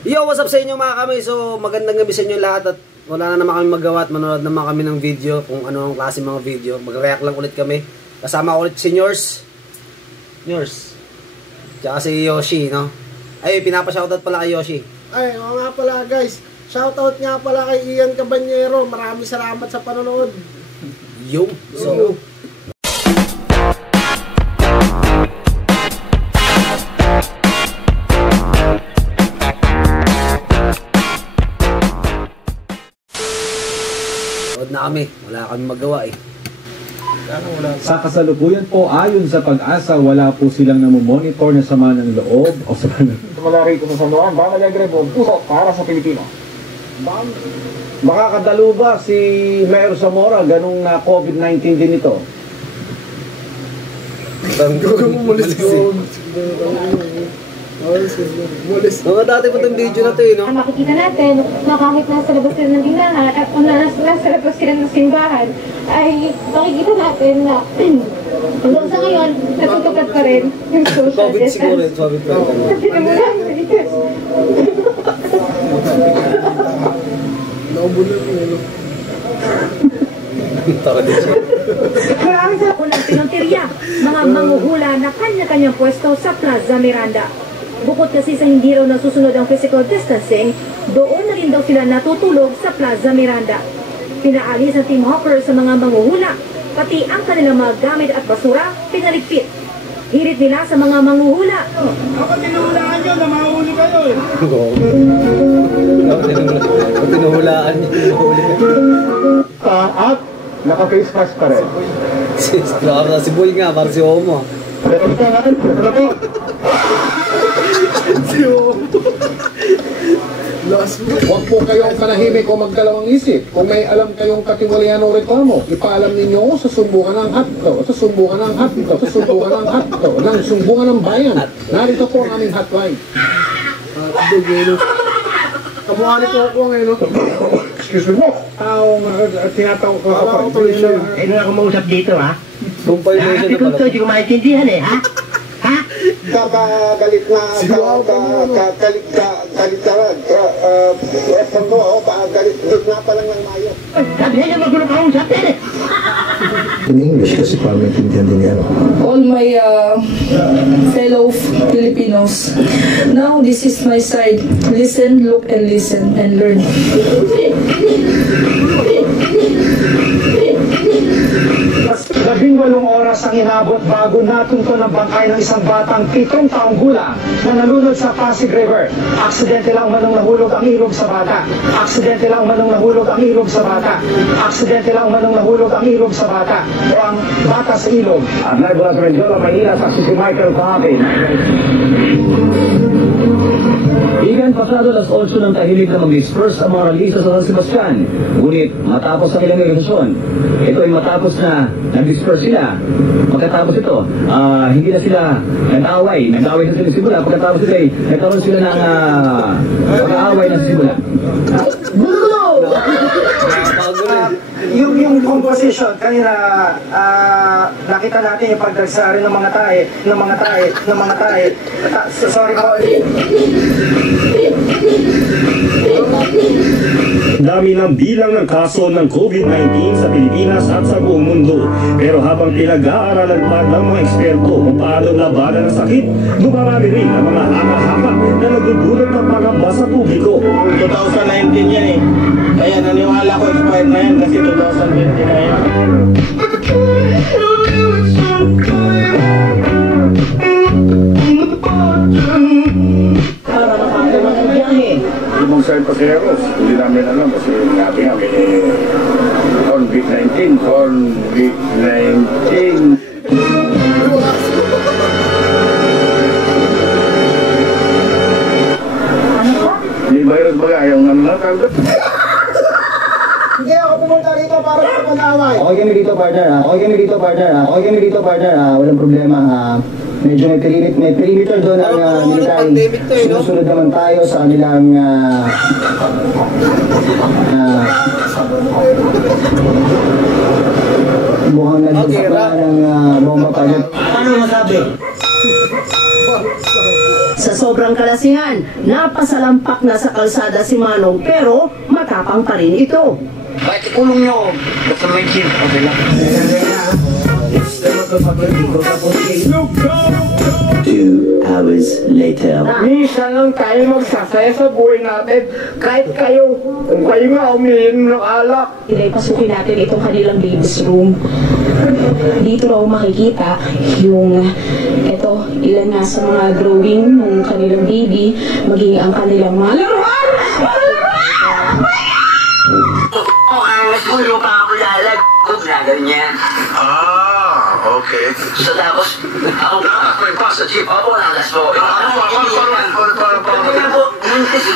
Yo, what's up sa inyo mga kamay? So, magandang gabi sa inyo lahat at wala na naman kami magawa at manonood naman kami ng video kung ano ang klase mga video. Mag-react lang ulit kami. Kasama ulit si Nurs. Tsaka si Yoshi, no? Ay, pinapa-shoutout pala kay Yoshi. Ay, oo nga pala guys. Shoutout nga pala kay Ian Cabanyero. Maraming salamat sa panonood. Yung. So, na kami. Wala kami magawa eh. Sa kasalukuyan po, ayon sa Pag-asa, wala po silang namomonitor na sama ng loob o sama ng... Mula rito sa San Juan, baka nag-agree po, puso para sa Pilipino. Makakadalo ba si Mayor Zamora ganung na COVID-19 din ito? Mga dati po itong video na ito eh, no? Makikita natin na kahit nasa labas sila ng tindahan at kung nasa labas sila ng simbahan, ay makikita natin na hanggang sa ngayon, natutupad pa rin yung social COVID siguro, distance. COVID pa rin. Kasi namulang Marites. Naubo na yung Maraming sa unang pinuntirya, mga manghuhula na kanya-kanyang pwesto sa Plaza Miranda. Bukod kasi sa hindi raw nasusunod ang physical distancing, doon na rin daw sila natutulog sa Plaza Miranda. Pinaalis ang Team Hopper sa mga manghuhula, pati ang kanilang mga gamit at basura, pinaligpit. Hirit nila sa mga manghuhula. Kapag tinuhulaan nyo, na mahuli kayo eh. Pag tinuhulaan niyo, At naka-face mask pa rin. si Boy nga, parang si Omo. Huwag po kayong kanahimik o magdalawang isip. Kung may alam kayong katiwalian o reklamo, ipaalam ninyo sa sumbungan ng HATTO, sa sumbungan ng HATTO, sa sumbungan ng HATTO, ng sumbungan ng bayan. Narito po ang aming hotline. kamukha ni Coco ngayon, no? Excuse me po. Tinatawag ko Wala ko tuloy siya. Eh, nung ako mausap dito, ha? Compilation na pala. Hindi ko maintindihan eh, ha? Ha? Galit na, galit na pa lang ng mayo. Sabi niya magulo ka usap eh. In English kasi para maintindihan din yan. All my fellow Filipinos. Now, this is my side. Listen, look, and listen, and learn. 18 oras ang inabot bago natunto ng bangkay ng isang batang 7 taong gulang na nalunod sa Pasig River. Aksidente lang umanong nahulog ang ilog sa bata. Aksidente lang umanong nahulog ang ilog sa bata. Aksidente lang umanong nahulog ang ilog sa bata. O ang bata sa ilog. At live mula sa Mendoza, Maynila, saksi si Michael Kahapin. Igan pasado alas 8 ng tahimik na mag-disperse ang mga ralisa sa San Sebastian. Ngunit matapos ang ilang organisasyon, ito ay matapos na nag-disperse sila. Pagkatapos ito, hindi na sila nag-away. Nag-away sa simula. Pagkatapos ito ay nagkaroon sila ng pag-aaway na simula. Yung composition, kanina nakita natin yung pagdagsari ng mga tae. Sorry po. Dami ng bilang ng kaso ng COVID-19 sa Pilipinas at sa buong mundo. Pero habang pinag-aaralan pa ng mga eksperto kung paano labanan ang sakit, dumarami rin ang mga haka-haka na nagdudulot ng pangamba sa publiko. 2019 yan eh. Kaya naniwala ko expired na yan kasi 2020 na yan. Yung mga paseros, hindi namin alam kasi nabi nga may COVID-19. May virus baga, yung nakagod. Hindi ako pumunta rito para sa panaway. Okay kami dito, partner. Walang problema. Medyo may perimeter doon ang military. Susunod naman tayo sa kanilang mukhang nandun pa ng bomba pa niya. Ano masabi? Sa sobrang kalasingan, napasalampak na sa kalsada si Manong pero matapang pa rin ito. Bakit ikulong nyo? Basta may chin. Okay lang. 2 hours later. Minsan lang tayo magsasaya sa buhay natin. Kahit kayo, kung kayo nga umiinom ng alak. Pasukin natin itong kanilang baby's room. Dito raw makikita yung ilan nga sa mga drawing ng kanilang baby, maging ang kanilang mga laruan! Nagpulo pa ako lalag. Kung gagawin niya. Okay. So tapos, ako pa sa jeep. Opo, nalas po. Kaya po, buntis.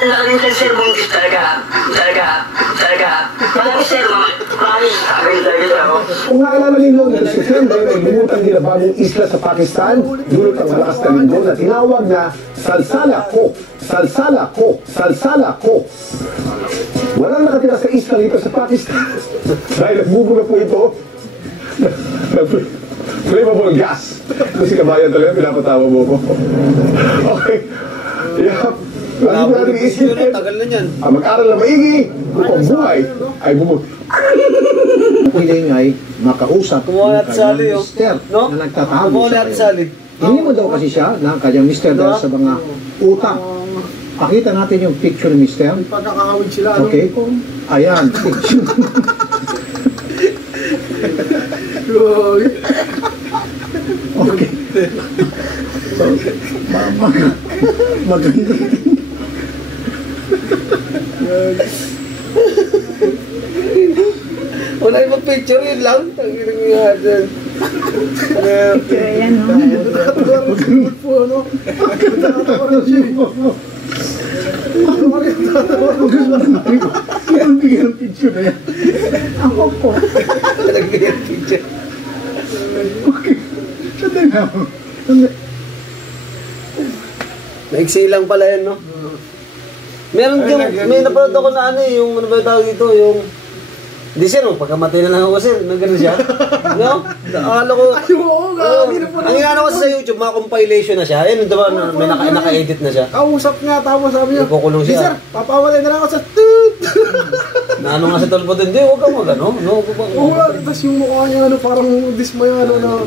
Laki rin sir, buntis talaga. Malaki sir, promise. Kung naalala ninyo, noong September, may lumutang ginabagong isla sa Pakistan, dulot ang malakas na lindol na tinawag na Salsala Ko. Walang nakatira sa isla dito sa Pakistan. Dahil nagbubuga po ito flammable gas. Kasi kabayan talaga, pinapatawa mo ko. Okay. Yeah. Lagi mo natin iisipin. Tagal na yan. Ang mag-aral na maigi, upang buhay ay bumuti. Piling ay makausap Kumuha natin sa ali, oh. mister No? na nagtatago Kumuha sa natin sa ali. Hindi mo daw kasi siya na kanyang mister dahil sa mga utang. Pakita natin yung picture ni mister. Pagkakawid sila. Okay. Ayan. Picture. Okay. Maganda. Wala yung mag-picture, yun lang. Tangiling nga dyan. Ayan, no? Ang bigyan ng picture na yan. Ako po. Nagbigay ng picture. Okay. Sandali na. Naiksi lang pala yun, no? Meron yung, may napanood ako na yung ano ba yung tawag dito, yung... Hindi siya, no? Pagkamatay na lang ako, sir. Nagano siya. No? Akala ko... ang ginano ko sa YouTube, mga compilation na siya. Ayun, diba, may naka-edit na siya. Kausap nga, tapos sabi niya, Ikukulong siya. sir, papawalay na lang ako sa toot. Na ano nga sa tolpo din, hindi, huwag kang magano. No? Oo, tapos yung mukha niya, parang dismayado na.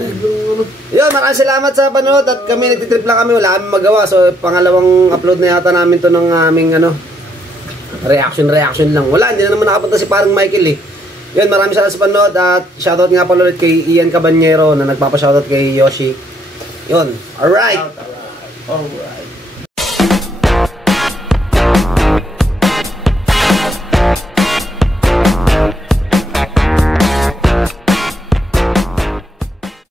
Yun, maraming salamat sa panood at kami nagtitrip lang kami, wala kami magawa. So, pangalawang upload na yata namin to ng aming reaction lang. Wala, hindi na naman nakapunta si parang Michael eh. Yun, maraming salamat sa panood at shoutout nga pala ulit kay Ian Cabanyero na nagpapa-shoutout kay Yoshi. Yun, alright.